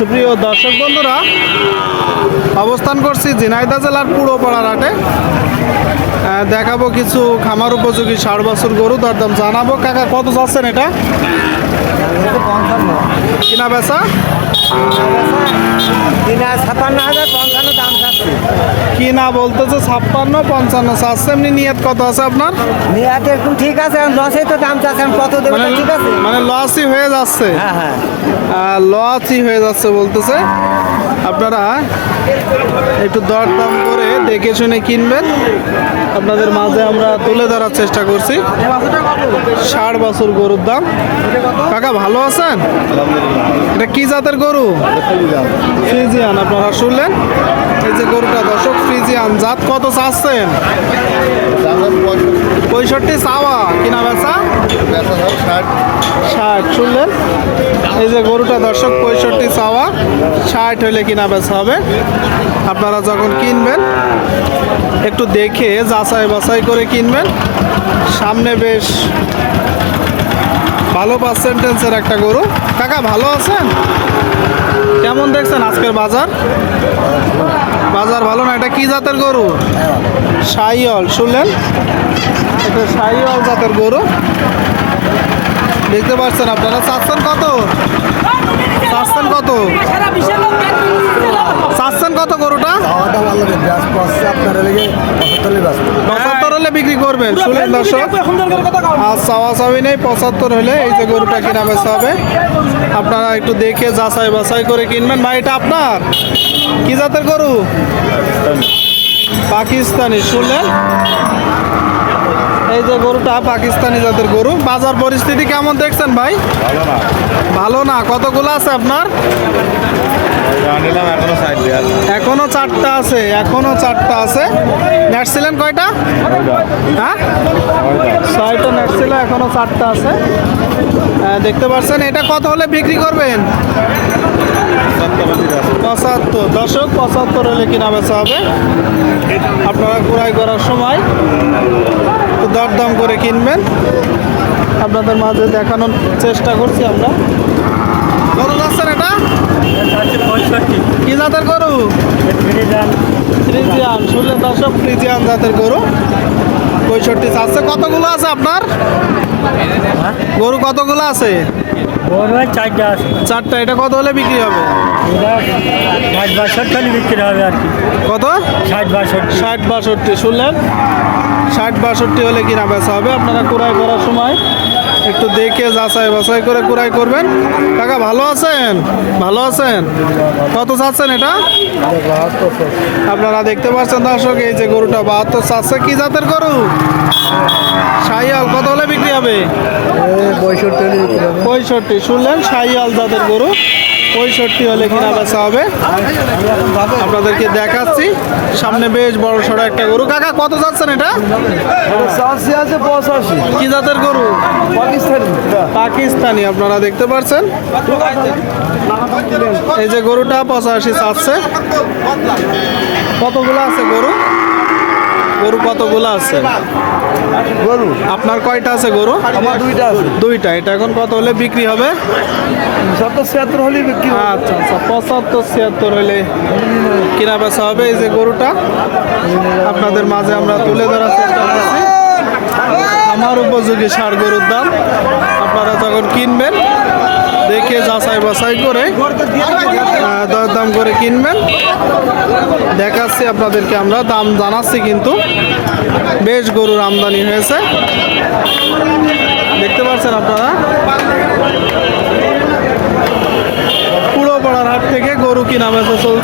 সুপ্রিয় দর্শক বন্ধুরা, অবস্থান করছি ঝিনাইদহ জেলার পুরোপাড়ার হাটে। দেখাবো কিছু খামার উপযোগী 60 বছর গরু, দরদাম জানাবো। কাকা কত চাচ্ছেন এটা? কিনা বেচা 56,000 দাম চাচ্ছি। কিনা বলতেছে 56-55 চাচ্ছে। এমনি নিয়ত কত আছে আপনার? নিয়াতে একটু ঠিক আছে, লসে তো দাম চাচ্ছেন কত দেবে মানে ঠিক আছে। মানে লসই হয়ে যাচ্ছে, হ্যাঁ হ্যাঁ লসই হয়ে যাচ্ছে বলতেছে। আপনারা একটু দরদাম করে দেখে শুনে কিনবেন। আপনাদের মাঝে আমরা তুলে ধরার চেষ্টা করছি 60 বছর গরুর দাম। কাকা ভালো আছেন? এটা কি জাতের গরু? ফ্রিজিয়ান। আপনারা শুনলেন, এই যে গরুটা দর্শক ফ্রিজিয়ান জাত। কত চাচ্ছেন? 65 চাওয়া, কিনা বেচা 60। শুনলেন, এই যে গরুটা দর্শক 65 চাওয়া, 60 হলে কিনা বেচা হবে। আপনারা যখন কিনবেন একটু দেখে যাচাই বাছাই করে কিনবেন। সামনে বেশ ভালো পার্সেন্টেজের একটা গরু। কাকা ভালো আছেন? কেমন দেখছেন আজকের বাজার? বাজার ভালো না। এটা কি জাতের গরু? শাহিওয়াল। শুনলেন, এটা শাহিওয়াল জাতের গরু। দেখতে পাচ্ছেন আপনারা। চাচ্ছেন কত? চাচ্ছেন কত? চাচ্ছেন কত গরুটা? 75 হলে বিক্রি করবেন। শুনলেন দর্শক, আর চাওয়া চাওয়ি নেই, 75 হলে এই যে গরুটা কিনা বেচা হবে। আপনারা একটু দেখে যাচাই বাছাই করে কিনবেন। ভাই এটা আপনার কি জাতের গরু? পাকিস্তানি। শুনলেন, এই যে গরুটা পাকিস্তানি জাতের গরু। বাজার পরিস্থিতি কেমন দেখছেন ভাই? ভালো না। কতগুলো আছে আপনার? এখনো 4টা আছে। এখনো 4টা আছে। নেট ছিলেন কয়টা? হ্যাঁ, 6টা নেট ছিল, এখনো 4টা আছে। দেখতে পাচ্ছেন। এটা কত হলে বিক্রি করবেন? 75। দর্শক 75 হলে কিনা বেচা হবে। আপনারা ক্রয় করার সময় দরদাম করে কিনবেন। আপনাদের মাঝে দেখানোর চেষ্টা করছি আমরা। কত যাচ্ছেন এটা? কি জাতের গরু? ফ্রিজিয়ান। শুনলেন দর্শক, ফ্রিজিয়ান জাতের গরু 65 চাচ্ছে। কতগুলো আছে আপনার গরু? কতগুলো আছে? 4টা। এটা কত হলে বিক্রি হবে? 60-62 বিক্রি হবে আর কি। কত? 60-62। শুনলেন, 60-62 হলে কিনা বেচা হবে। আপনারা ক্রয় করার সময় একটু দেখে যাচাই বাছাই করে ক্রয় করবেন। কাকা ভালো আছেন? ভালো আছেন। কত চাচ্ছেন এটা? আপনারা দেখতে পাচ্ছেন দর্শক, এই যে গরুটা 72 চাচ্ছে। কি জাতের গরু? শাহিওয়াল। কত হলে বিক্রি হবে? 65। শুনলেন, শাহিওয়াল জাতের গরু 65 হলে কিনা বেচা হবে। আপনাদেরকে দেখাচ্ছি সামনে বেশ বড় সড়ো একটা গরু। কাকা কত যাচ্ছেন এটা? 85। কি জাতের গরু? পাকিস্তানি। আপনারা দেখতে পাচ্ছেন, এই যে গরুটা 85 চাচ্ছে। কতগুলো আছে গরু? গরু কতগুলো আছে? গরু আপনার কয়টা আছে গরু? আমার 2টা আছে। 2টা। এটা এখন কত হলে বিক্রি হবে? 70-76 হলে বিক্রি হবে। আচ্ছা আচ্ছা, 75-76 হলে কিনা বেচা হবে। এই যে গরুটা আপনাদের মাঝে আমরা তুলে ধরার চেষ্টা করছি। আমার উপযোগী 60 গরুর দাম। আপনারা যখন কিনবেন দেখে যাচাই বাছাই করে দরদাম করে কিনবেন। দেখাচ্ছি আপনাদেরকে, আমরা দাম জানাচ্ছি, কিন্তু বেশ গরুর আমদানি হয়েছে। দেখতে পাচ্ছেন আপনারা, পুরোপাড়ার হাট থেকে গরু কিনা বেচা চলছে।